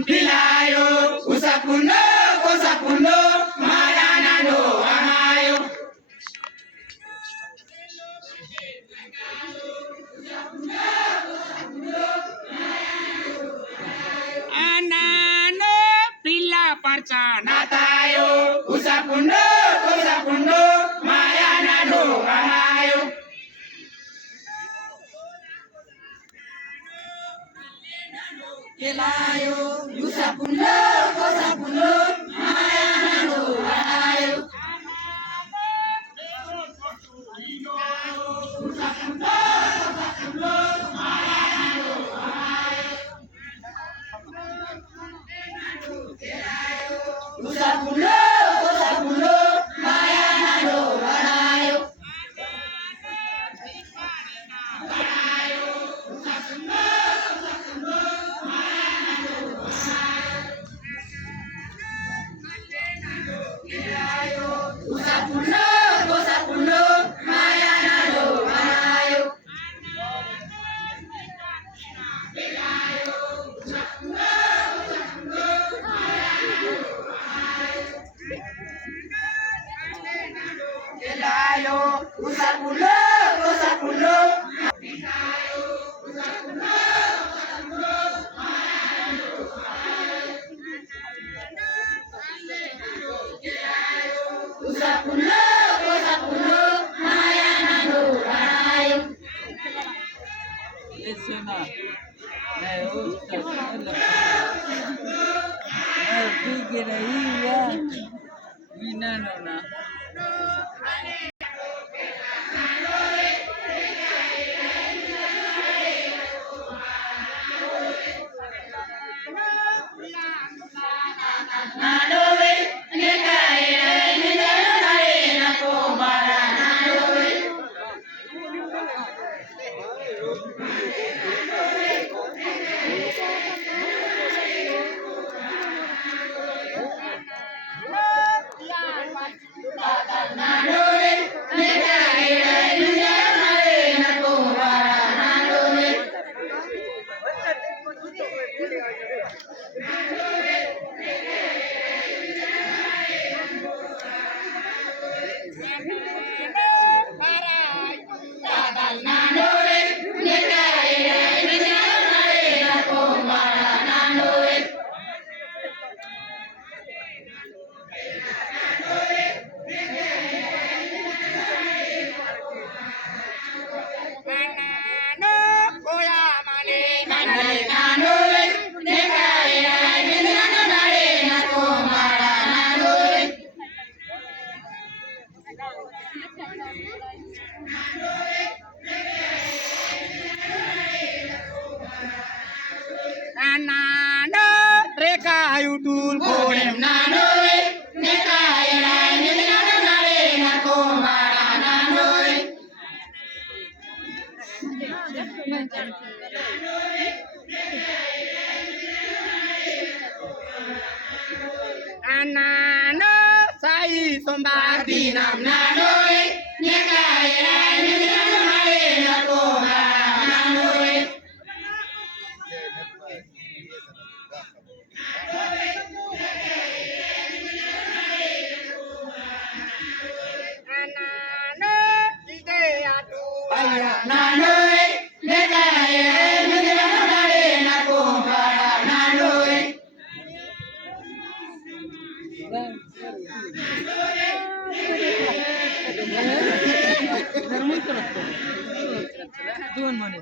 pilayo usapundo kosapundo mayana no amayo anano pila parcha natayo usapundo kosapundo mayana no amayo pilayo usapundo kosapundo mayana no amayo usapundo kosapundo mayana no amayo usapundo kosapundo mayana no amayo pilayo usapundo kosapundo usapundo kosapundo mayana no amayo Esena, na outra, na pigira iya, minano na. nadowe nekae nidano nare nakomara nadowe nadowe nekae nidano nare nakomara nadowe nadowe nekae nidano nare nakomara nadowe nadowe nekae nidano nare nakomara nadowe Anano reka yudul Bodem nadowe nekae nidano nare nakomara nadowe anano sai sombar Dinam nadowe nekae nidano nare nakomara nadowe anano ide atu nadowe nekae nidano nare nakomara nadowe दोन म्हणे